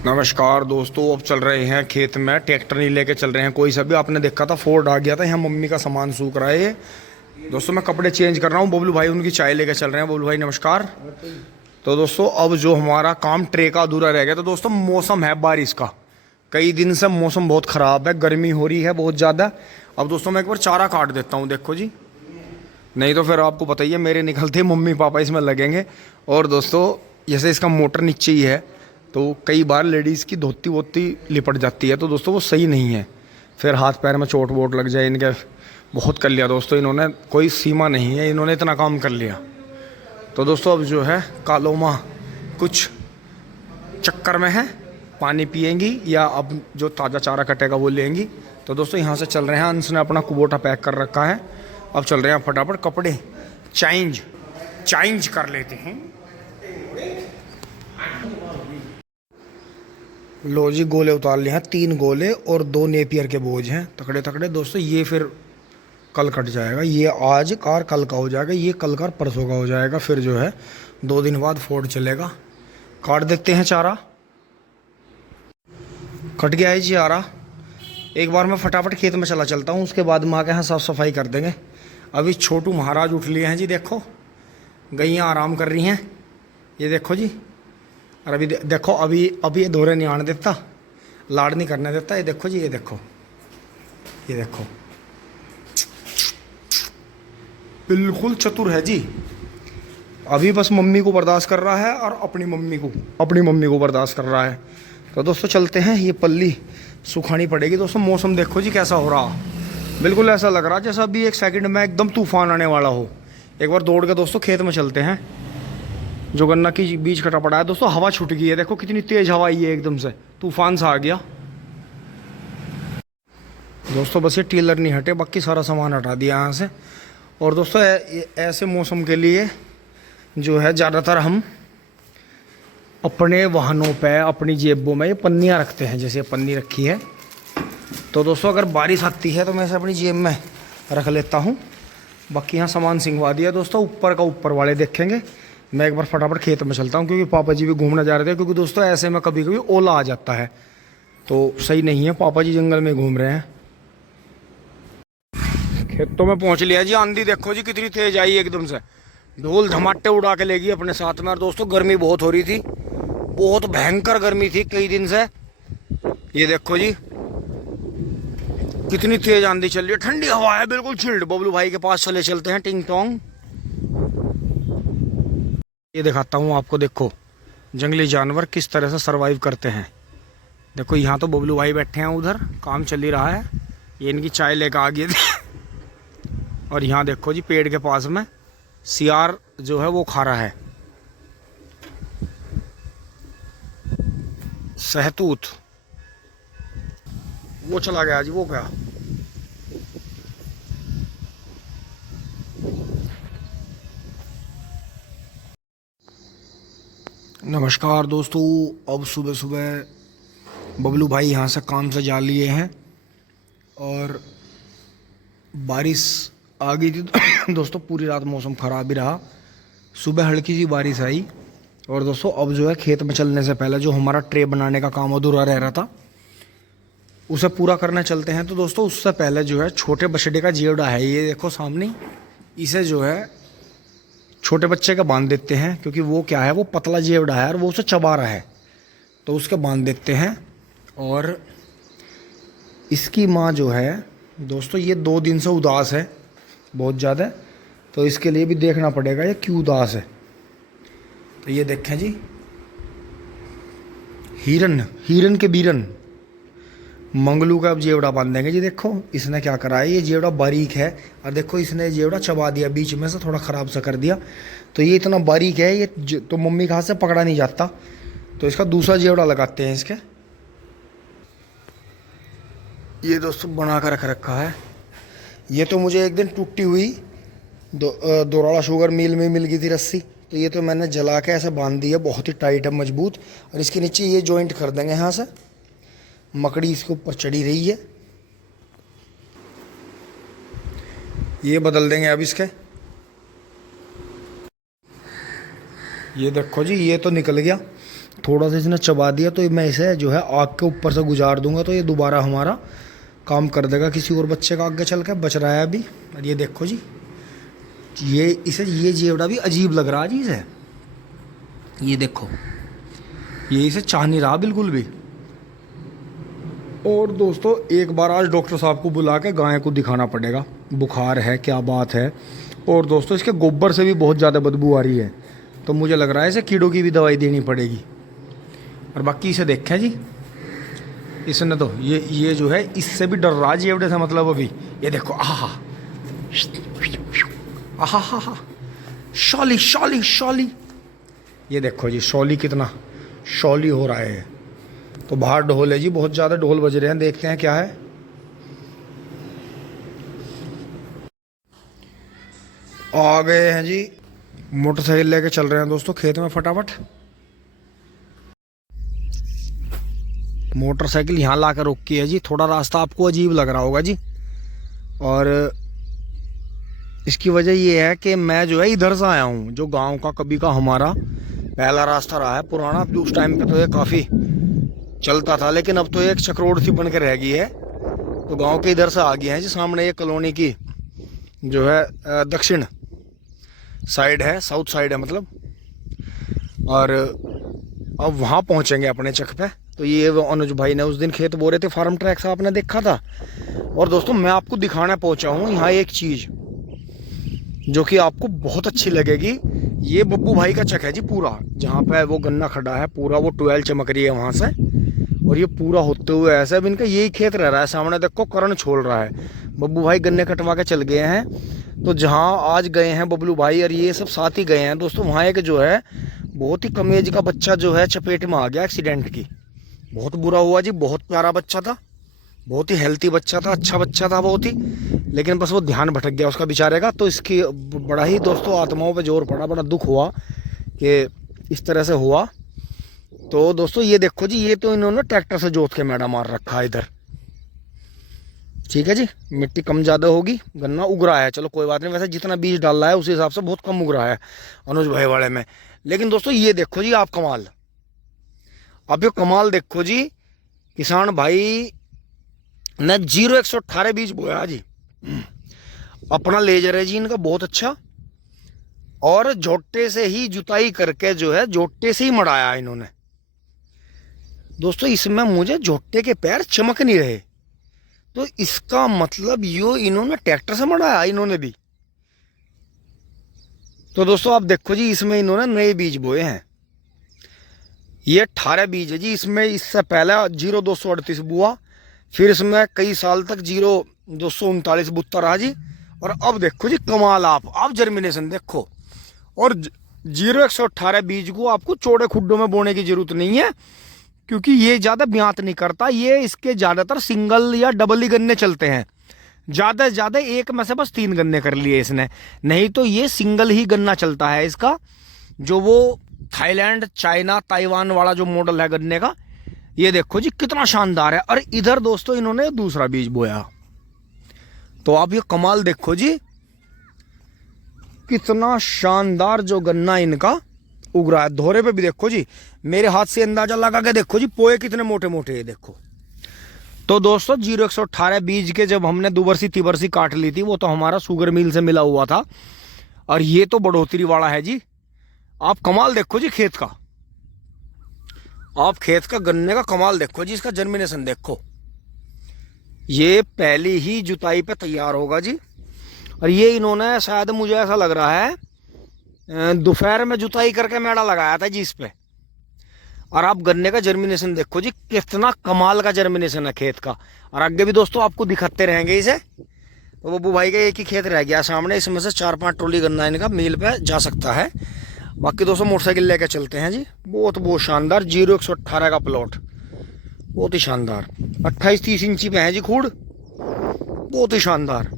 नमस्कार दोस्तों, अब चल रहे हैं खेत में। ट्रैक्टर नहीं लेके चल रहे हैं कोई सा भी। आपने देखा था फोर्ड आ गया था, यहाँ मम्मी का सामान सूख रहा है। ये दोस्तों मैं कपड़े चेंज कर रहा हूँ, बबलू भाई उनकी चाय लेके चल रहे हैं। बबलू भाई नमस्कार। तो दोस्तों अब जो हमारा काम ट्रे का अधूरा रह गया। तो दोस्तों मौसम है बारिश का, कई दिन से मौसम बहुत ख़राब है, गर्मी हो रही है बहुत ज़्यादा। अब दोस्तों मैं एक बार चारा काट देता हूँ, देखो जी, नहीं तो फिर आपको पता ही है मेरे निकलते मम्मी पापा इसमें लगेंगे। और दोस्तों जैसे इसका मोटर नीचे ही है तो कई बार लेडीज़ की धोती वोती लिपट जाती है, तो दोस्तों वो सही नहीं है, फिर हाथ पैर में चोट वोट लग जाए। इनके बहुत कर लिया दोस्तों इन्होंने, कोई सीमा नहीं है, इन्होंने इतना काम कर लिया। तो दोस्तों अब जो है कालो माँ कुछ चक्कर में है, पानी पिएंगी या अब जो ताज़ा चारा कटेगा वो लेंगी। तो दोस्तों यहाँ से चल रहे हैं, अंश ने अपना कुबोटा पैक कर रखा है। अब चल रहे हैं फटाफट कपड़े चेंज कर लेते हैं। लो जी, गोले उतार लिए हैं, 3 गोले और 2 नेपियर के बोझ हैं तकड़े तकड़े। दोस्तों ये फिर कल कट जाएगा, ये आज कार कल का हो जाएगा, ये कल कार परसों का हो जाएगा। फिर जो है 2 दिन बाद फोर्ड चलेगा। काट देते हैं चारा, कट गया है जी चारा। एक बार मैं फटाफट खेत में चला चलता हूँ, उसके बाद माँ के यहाँ साफ़ सफाई कर देंगे। अभी छोटू महाराज उठ लिए हैं जी, देखो गैयाँ आराम कर रही हैं, ये देखो जी। और अभी देखो अभी ये दौरे नहीं आने देता, लाड़ नहीं करने देता। ये देखो जी, ये देखो, ये देखो, बिल्कुल चतुर है जी। अभी बस मम्मी को बर्दाश्त कर रहा है और अपनी मम्मी को बर्दाश्त कर रहा है। तो दोस्तों चलते हैं, ये पल्ली सुखानी पड़ेगी। दोस्तों मौसम देखो जी कैसा हो रहा, बिल्कुल ऐसा लग रहा जैसा अभी एक सेकंड में एकदम तूफान आने वाला हो। एक बार दौड़ के दोस्तों खेत में चलते हैं। जो गन्ना की बीज कटा पड़ा है दोस्तों, हवा छूट गई है, देखो कितनी तेज हवा आई है, एकदम से तूफान सा आ गया। दोस्तों बस ये टीलर नहीं हटे, बाकी सारा सामान हटा दिया यहाँ से। और दोस्तों ऐसे मौसम के लिए जो है ज़्यादातर हम अपने वाहनों पे अपनी जेबों में ये पन्नियाँ रखते हैं, जैसे पन्नी रखी है। तो दोस्तों अगर बारिश आती है तो मैं इसे अपनी जेब में रख लेता हूँ। बाकी यहाँ सामान सिंगवा दिया दोस्तों, ऊपर का ऊपर वाले देखेंगे। मैं एक बार फटाफट खेत में चलता हूँ, क्योंकि पापा जी भी घूमने जा रहे थे। क्योंकि दोस्तों ऐसे में कभी कभी ओला आ जाता है, तो सही नहीं है, पापा जी जंगल में घूम रहे हैं। खेतों में पहुँच लिया जी। आंधी देखो जी कितनी तेज आई, एकदम से ढोल धमाटे उड़ा के लेगी अपने साथ में। और दोस्तों गर्मी बहुत हो रही थी, बहुत भयंकर गर्मी थी कई दिन से। ये देखो जी कितनी तेज आंधी चल रही है, ठंडी हवा है, बिल्कुल चिल्ड। बबलू भाई के पास चलते हैं, टिंग टोंग। ये दिखाता हूँ आपको, देखो जंगली जानवर किस तरह से सरवाइव करते हैं। देखो यहाँ तो बबलू भाई बैठे हैं, उधर काम चल ही रहा है, ये इनकी चाय लेकर आ गए थे। और यहाँ देखो जी पेड़ के पास में सियार जो है वो खा रहा है सहतूत। वो चला गया जी, वो क्या। नमस्कार दोस्तों, अब सुबह सुबह बबलू भाई यहाँ से काम से जा लिए हैं और बारिश आ गई थी। तो दोस्तों पूरी रात मौसम ख़राब ही रहा, सुबह हल्की सी बारिश आई। और दोस्तों अब जो है खेत में चलने से पहले जो हमारा ट्रे बनाने का काम अधूरा रह रहा था उसे पूरा करने चलते हैं। तो दोस्तों उससे पहले जो है छोटे बछड़े का जेवड़ा है, ये देखो सामने, इसे जो है छोटे बच्चे का बांध देते हैं, क्योंकि वो क्या है, वो पतला जेवड़ा है और वो उसे चबा रहा है, तो उसके बांध देते हैं। और इसकी माँ जो है दोस्तों ये 2 दिन से उदास है बहुत ज़्यादा, तो इसके लिए भी देखना पड़ेगा ये क्यों उदास है। तो ये देखें जी, हिरन के बीरन मंगलू का अब जेवड़ा बांधेंगे जी। देखो इसने क्या करा है, ये जेवड़ा बारीक है और देखो इसने जेवड़ा चबा दिया, बीच में से थोड़ा ख़राब सा कर दिया। तो ये इतना बारीक है, ये तो मम्मी के हाथ से पकड़ा नहीं जाता, तो इसका दूसरा जेवड़ा लगाते हैं इसके। ये दोस्तों बना कर रख रखा है। ये तो मुझे एक दिन टूटी हुई दोराड़ा शुगर मिल में मिल गई थी रस्सी, तो ये तो मैंने जला के ऐसे बांध दी है, बहुत ही टाइट है, मजबूत। और इसके नीचे ये जॉइंट कर देंगे यहाँ से, मकड़ी इसके ऊपर चढ़ी रही है, ये बदल देंगे अब इसके। ये देखो जी ये तो निकल गया। थोड़ा सा इसने चबा दिया तो मैं इसे जो है आग के ऊपर से गुजार दूंगा, तो ये दोबारा हमारा काम कर देगा किसी और बच्चे का आगे चल के। बच रहा है अभी। और ये देखो जी, ये इसे ये जेवड़ा भी अजीब लग रहा है जी इसे। ये देखो, ये इसे चाह नहीं रहा बिल्कुल भी। और दोस्तों एक बार आज डॉक्टर साहब को बुला के गाय को दिखाना पड़ेगा, बुखार है क्या बात है। और दोस्तों इसके गोबर से भी बहुत ज़्यादा बदबू आ रही है, तो मुझे लग रहा है इसे कीड़ों की भी दवाई देनी पड़ेगी। और बाकी इसे देखें जी, इसने तो ये जो है इससे भी डर रहा जी एवडे से, मतलब अभी ये देखो, आहा आहा हा हा, शॉली शॉली शॉली। ये देखो जी शॉली कितना शॉली हो रहा है। तो बाहर ढोल है जी, बहुत ज़्यादा ढोल बज रहे हैं, देखते हैं क्या है। आ गए हैं जी, मोटरसाइकिल लेके चल रहे हैं दोस्तों खेत में फटाफट। मोटरसाइकिल यहाँ ला कर रोकी है जी। थोड़ा रास्ता आपको अजीब लग रहा होगा जी, और इसकी वजह ये है कि मैं जो है इधर से आया हूँ, जो गांव का कभी का हमारा पहला रास्ता रहा है पुराना। उस टाइम पे तो ये काफ़ी चलता था, लेकिन अब तो एक चक्रोड़ सी बन के रह गई है। तो गांव के इधर से आ गए हैं जी, सामने एक कॉलोनी की जो है दक्षिण साइड है, साउथ साइड है मतलब। और अब वहाँ पहुँचेंगे अपने चक पे। तो ये अनुज भाई ने उस दिन खेत बो रहे थे, फार्म ट्रैक से आपने देखा था। और दोस्तों मैं आपको दिखाना पहुँचा हूँ यहाँ एक चीज़ जो कि आपको बहुत अच्छी लगेगी। ये बब्बू भाई का चक है जी पूरा, जहाँ पे वो गन्ना खड़ा है पूरा, वो ट्वेल्व चमक रही है वहाँ से। और ये पूरा होते हुए ऐसा, अब इनका यही खेत रह रहा है। सामने देखो करण छोड़ रहा है, बब्बू भाई गन्ने कटवा के चल गए हैं। तो जहाँ आज गए हैं बबलू भाई और ये सब साथ ही गए हैं दोस्तों, वहाँ एक जो है बहुत ही कम एज का बच्चा जो है चपेट में आ गया एक्सीडेंट की। बहुत बुरा हुआ जी, बहुत प्यारा बच्चा था, बहुत ही हेल्थी बच्चा था, अच्छा बच्चा था बहुत ही, लेकिन बस वो ध्यान भटक गया उसका बेचारे का। तो इसकी बड़ा ही दोस्तों आत्माओं पे जोर पड़ा, बड़ा दुख हुआ कि इस तरह से हुआ। तो दोस्तों ये देखो जी, ये तो इन्होंने ट्रैक्टर से जोत के मेड़ा मार रखा है इधर। ठीक है जी, मिट्टी कम ज़्यादा होगी, गन्ना उग रहा है, चलो कोई बात नहीं। वैसे जितना बीज डाल रहा है उसी हिसाब से बहुत कम उग रहा है अनुज भाई वाले में। लेकिन दोस्तों ये देखो जी आप कमाल, अब ये कमाल देखो जी, किसान भाई ने 0118 बीज बोया जी। अपना लेजर है जी इनका बहुत अच्छा, और जोटे से ही जुताई करके जो है जोटे से ही मड़ाया इन्होंने। दोस्तों इसमें मुझे जोटे के पैर चमक नहीं रहे, तो इसका मतलब यो इन्होंने ट्रैक्टर से मड़ाया इन्होंने भी। तो दोस्तों आप देखो जी, इसमें इन्होंने नए बीज बोए हैं। ये 18 बीज है जी इसमें। इससे पहले 0238 बुआ, फिर इसमें कई साल तक 0239 बुत्ता रहा जी। और अब देखो जी कमाल, आप जर्मिनेशन देखो। और 0118 बीज को आपको चौड़े खुड्डों में बोने की जरूरत नहीं है, क्योंकि ये ज़्यादा ब्यात नहीं करता। ये इसके ज़्यादातर सिंगल या डबल ही गन्ने चलते हैं, ज़्यादा से ज़्यादा एक में से बस 3 गन्ने कर लिए इसने, नहीं तो ये सिंगल ही गन्ना चलता है इसका। जो वो थाईलैंड, चाइना, ताइवान वाला जो मॉडल है गन्ने का, ये देखो जी कितना शानदार है। और इधर दोस्तों इन्होंने दूसरा बीज बोया। तो आप ये कमाल देखो जी, कितना शानदार जो गन्ना इनका उग रहा है। धोरे पे भी देखो जी, मेरे हाथ से अंदाजा लगा के देखो जी, पोए कितने मोटे मोटे है देखो। तो दोस्तों 0118 बीज के जब हमने दुबरसी तिबरसी काट ली थी, वो तो हमारा शुगर मिल से मिला हुआ था, और ये तो बढ़ोतरी वाला है जी। आप कमाल देखो जी खेत का, आप खेत का गन्ने का कमाल देखो जी, इसका जर्मिनेशन देखो। ये पहली ही जुताई पे तैयार होगा जी। और ये इन्होंने शायद मुझे ऐसा लग रहा है दोपहर में जुताई करके मेड़ा लगाया था जी इस पे। और आप गन्ने का जर्मिनेशन देखो जी, कितना कमाल का जर्मिनेशन है खेत का। और आगे भी दोस्तों आपको दिखाते रहेंगे इसे। तो बब्बू भाई का एक ही खेत रह गया सामने, इसमें से 4-5 ट्रॉली गन्ना इनका मील पे जा सकता है। बाकी दोस्तों मोटरसाइकिल लेके चलते हैं जी। बहुत शानदार 0118 का प्लॉट, बहुत ही शानदार। 28-30 इंची पे है जी खूड़, बहुत ही शानदार।